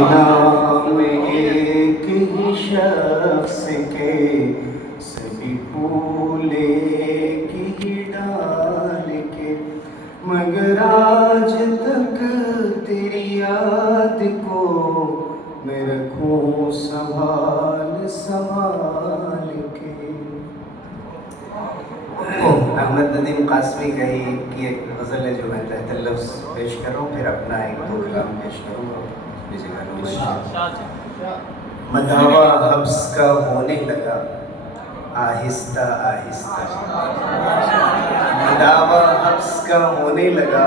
نام ایک ہی شخص کے سبھی پھول ایک ہی ڈال کے، مگر آج تک تیری یاد کو میں رکھوں سنبھال سنبھال کے۔ احمد ندیم قاسمی کی ایک غزل ہے جو میں تحت لفظ پیش کروں، پھر اپنا ایک دو کلام پیش کروں گا۔ مداوا حبس کا ہونے لگا آہستہ آہستہ، مداوا حبس کا ہونے لگا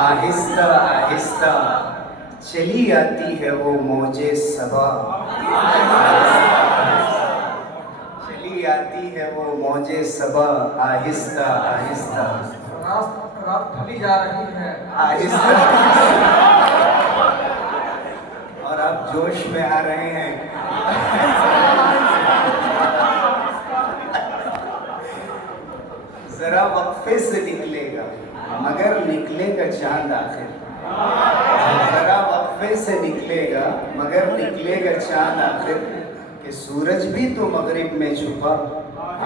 آہستہ آہستہ، چلی آتی ہے وہ موج صبا، چلی آتی ہے وہ موج صبا آہستہ آہستہ، رات ڈھلی جا رہی ہے آہستہ، اور آپ جوش میں آ رہے ہیں۔ ذرا وقفے سے نکلے گا مگر نکلے گا چاند آخر، ذرا وقفے سے نکلے گا مگر نکلے گا چاند آخر، کہ سورج بھی تو مغرب میں چھپا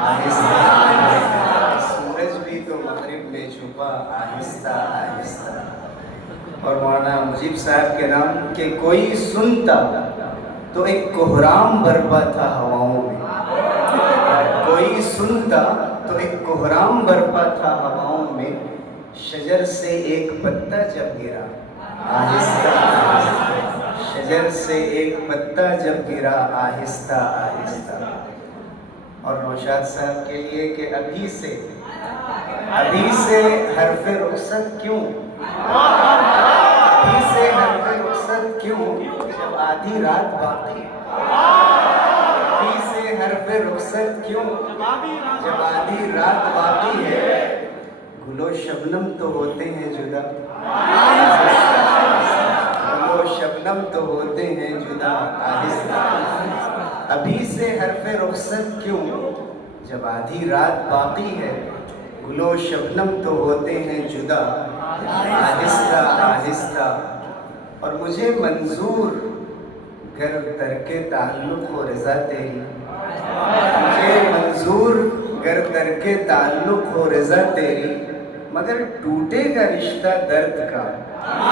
آہستہ آہستہ، سورج بھی تو مغرب میں چھپا آہستہ آہستہ۔ اور مولانا مجیب صاحب کے نام کہ کوئی سنتا تو ایک کوہرام برپا تھا ہواؤں میں، کوئی سنتا تو ایک کوہرام برپا تھا ہواؤں میں، شجر سے ایک پتا جب گرا آہستہ آہستہ، شجر سے ایک پتا جب گرا آہستہ آہستہ۔ اور نوشاد صاحب کے لیے کہ ابھی سے حرف رخصت کیوں، ابھی سے حرف رخصت کیوں جب آدھی رات باقی، ابھی سے حرف رخصت کیوں جب آدھی رات باقی ہے، گل و شبنم تو ہوتے ہیں جدا، گل و شبنم تو ہوتے ہیں جدا آہستہ، ابھی سے حرف رخصت کیوں جب آدھی رات باقی ہے، گل و شبنم تو ہوتے ہیں جدا آہستہ آہستہ۔ اور مجھے منظور گر ترک تعلق و رضا تیری، مجھے منظور گر ترک تعلق و رضا تیری، مگر ٹوٹے گا رشتہ درد کا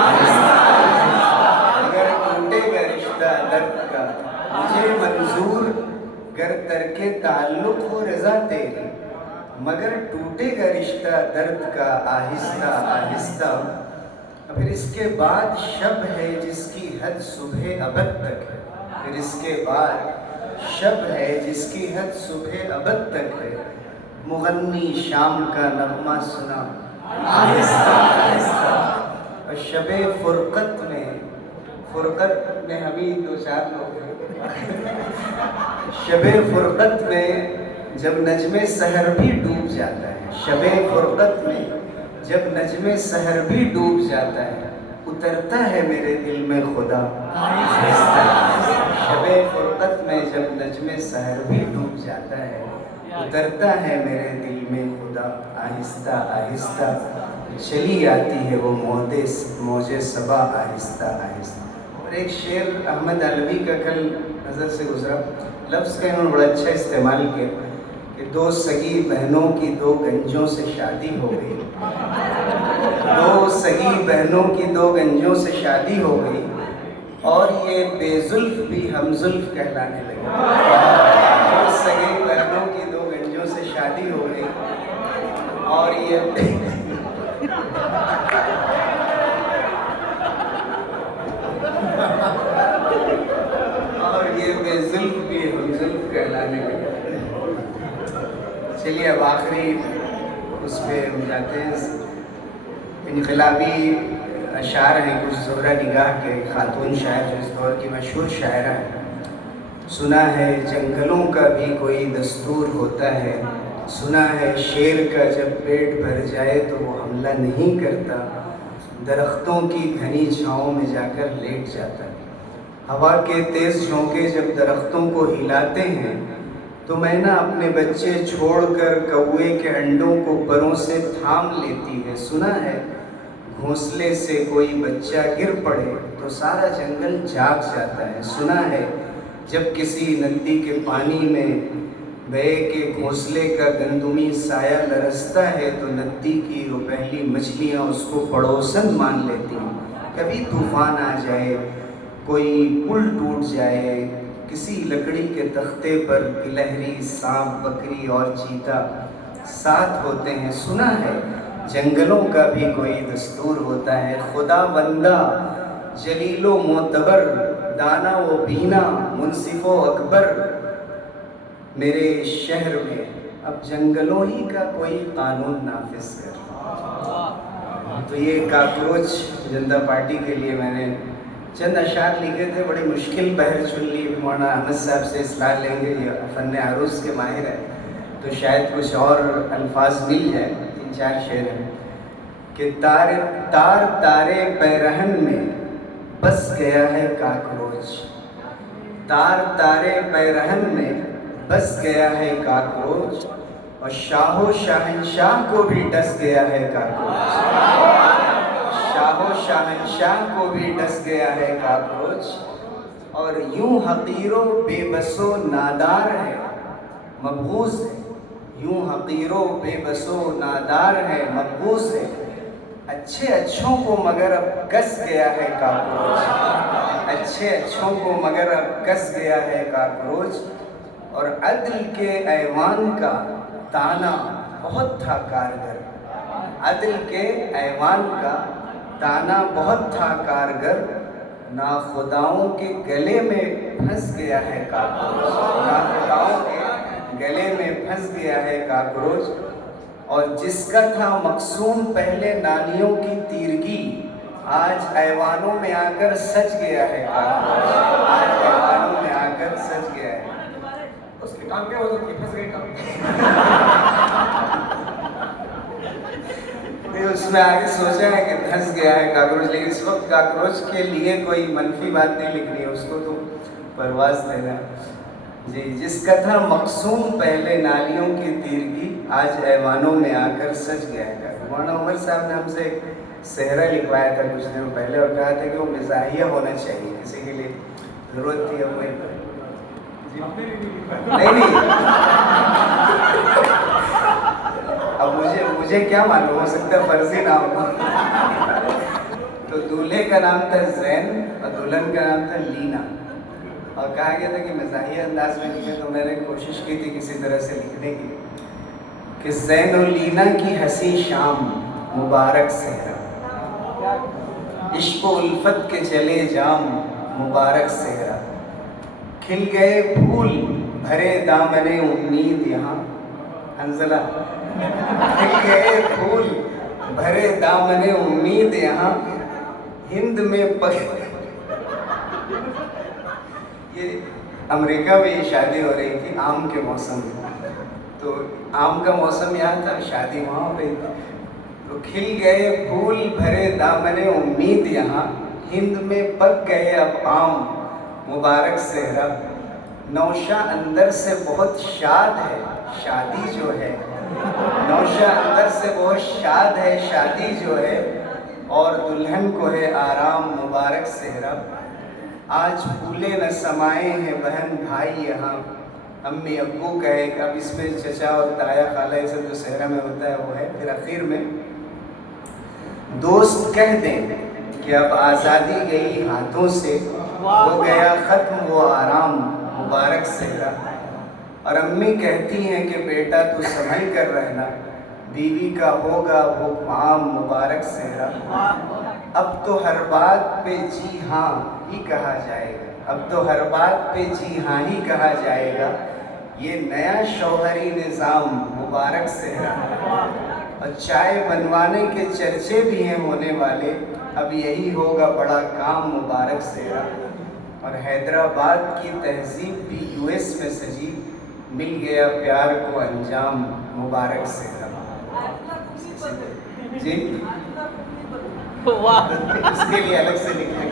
آہستہ آہستہ، مگر ٹوٹے گا رشتہ درد کا، مجھے منظور گر ترک تعلق و رضا تیری، مگر ٹوٹے گا رشتہ درد کا آہستہ آہستہ۔ پھر اس کے بعد شب ہے جس کی حد صبح ابد تک ہے، پھر اس کے بعد شب ہے جس کی حد صبح ابد تک ہے، مغنی شام کا نغمہ سنا آہستہ آہستہ۔ اور شب فرقت میں ہمیں دو چار لوگ ہیں، شب فرقت میں جب نجم سحر بھی ڈوب جاتا ہے، شب فرقت میں جب نجم سحر بھی ڈوب جاتا ہے، اترتا ہے میرے دل میں خدا آہستہ آہستہ، شب فرقت میں جب نجم سحر بھی ڈوب جاتا ہے، اترتا ہے میرے دل میں خدا آہستہ آہستہ، چلی آتی ہے وہ موج صبا آہستہ آہستہ۔ اور ایک شعر احمد علوی کا کل نظر سے گزرا، لفظ کا انہوں نے بڑا اچھا استعمال کیا کہ دو سگی بہنوں کی دو گنجوں سے شادی ہو گئی، دو سگی بہنوں کی دو گنجوں سے شادی ہو گئی، اور یہ بے زلف بھی ہم زلف کہلانے لگے، دو سگی بہنوں کی دو گنجوں سے شادی ہو گئی، اور یہ بے زلف بھی ہم زلف کہلانے لگے۔ چلیے اب آخری اس پہ ہم جاتے ہیں۔ انقلابی اشعار ہیں کچھ زہرہ نگاہ کے، خاتون شاعر جو اس دور کی مشہور شاعرہ ہیں۔ سنا ہے جنگلوں کا بھی کوئی دستور ہوتا ہے، سنا ہے شیر کا جب پیٹ بھر جائے تو وہ حملہ نہیں کرتا، درختوں کی گھنی چھاؤں میں جا کر لیٹ جاتا ہے۔ ہوا کے تیز جھونکے جب درختوں کو ہلاتے ہیں تو مینا اپنے بچے چھوڑ کر کوے کے انڈوں کو پروں سے تھام لیتی ہے۔ سنا ہے گھونسلے سے کوئی بچہ گر پڑے تو سارا جنگل جاگ جاتا ہے. سنا ہے جب کسی ندی کے پانی میں بے کے گھونسلے کا گندمی سایہ لرزتا ہے تو ندی کی وہ پہلی مچھلیاں اس کو پڑوسن مان لیتی ہیں. کبھی طوفان آ جائے، کوئی پل ٹوٹ جائے، کسی لکڑی کے تختے پر گلہری، سانپ، بکری اور چیتا ساتھ ہوتے ہیں. سنا ہے جنگلوں کا بھی کوئی دستور ہوتا ہے. خدا بندہ جلیل و معتبر، دانا و بینا، منصف و اکبر، میرے شہر میں اب جنگلوں ہی کا کوئی قانون نافذ کر. تو یہ کاکروچ جنتا پارٹی کے لیے میں نے چند اشعار لکھے تھے. بڑی مشکل بحر چن لی. مولانا احمد صاحب سے اصلاح لیں گے، یہ فن عروض کے ماہر ہیں، تو شاید کچھ اور الفاظ مل جائیں. 3-4 شعر ہیں کہ تار تارے پیرہن میں بس گیا ہے کاکروچ. تار تارے پیرہن میں بس گیا ہے کاکروچ، اور شاہ و شاہنشاہ کو بھی ڈس گیا ہے کاکروچ. شاہ و شاہنشاہ کو بھی ڈس گیا ہے کاکروچ، اور یوں حقیر و بے بس و نادار ہے مبغوض ہے. یوں حقیر و بے بس و نادار ہے مبغوض ہے، اچھے اچھوں کو مگر اب کس گیا ہے کاکروچ. اچھے اچھوں کو مگر اب کس گیا ہے کاکروچ، اور عدل کے ایوان کا تانا بہت تھا کارگر. عدل کے ایوان کا تانا بہت تھا کارگر، ناخداؤں کے گلے میں پھنس گیا ہے کاکروچ. ناخداؤں کے گلے میں پھنس گیا ہے کاکروچ، اور جس کا تھا مقصوم پہلے نالیوں کی تیرگی، آج ایوانوں میں آ کر سج گیا ہے کاکروچ. آج ایوانوں میں آ کر سج گیا ہے. اس کی ٹانگیں ہو سکتی پھنس گئی ٹانگیں. اس میں آگے سوچا ہے کہ دھنس گیا ہے کاکروچ، لیکن اس وقت کاکروچ کے لیے کوئی منفی بات نہیں لکھنی ہے، اس کو تو پرواز دینا. جی، جس کا تھا مقصوم پہلے نالیوں کی تیرگی، آج ایوانوں میں آ کر سج گیا ہے. مولانا عمر صاحب نے ہم سے ایک صحرا لکھوایا تھا کچھ دنوں پہلے، اور کہا تھا کہ وہ مزاحیہ ہونا چاہیے، کسی کے لیے ضرورت تھی. اب نہیں اب مجھے کیا معلوم، ہو سکتا ہے فرضی نہ ہو. تو دولہے کا نام تھا زین اور دلہن کا نام تھا لینا، اور کہا گیا تھا کہ مزاحیہ انداز میں لکھیں. تو میں نے کوشش کی تھی کسی طرح سے لکھنے کی کہ زین و لینا کی ہنسی شام مبارک صحرا، عشق و الفت کے چلے جام مبارک صحرا، کھل گئے پھول بھرے دامن امید یہاں. حنزلہ. کھل گئے پھول بھرے دامن امید یہاں، ہند میں یہ امریکہ میں یہ شادی ہو رہی تھی آم کے موسم میں، تو آم کا موسم یہاں تھا، شادی وہاں ہو رہی تھی. تو کھل گئے پھول بھرے دامن امید یہاں، ہند میں پک گئے اب آم مبارک صحرا. نوشہ اندر سے بہت شاد ہے شادی جو ہے، نوشہ اندر سے بہت شاد ہے شادی جو ہے، اور دلہن کو ہے آرام مبارک صحرا. آج پھولے نہ سمائے ہیں بہن بھائی یہاں، امی ابو کا ایک، اب اس میں چچا اور تایا خالہ یہ سب جو صحرا میں ہوتا ہے وہ ہے. پھر اخیر میں دوست کہہ دیں کہ اب آزادی گئی ہاتھوں سے، ہو گیا ختم وہ آرام مبارک صحرا. اور امی کہتی ہیں کہ بیٹا تو سنبھل کر رہنا، بیوی کا ہوگا حکم عام مبارک صحرا. اب تو ہر بات پہ جی ہاں ہی کہا جائے گا، اب تو ہر بات پہ جی ہاں ہی کہا جائے گا، یہ نیا شوہری نظام مبارک صحرا. اور چائے بنوانے کے چرچے بھی ہیں ہونے والے، اب یہی ہوگا بڑا کام مبارک صحرا. اور حیدرآباد کی تہذیب بھی یو ایس میں سجی، مل گیا پیار کو انجام مبارک صحرا. جی اس کے لیے الگ سے لکھیں.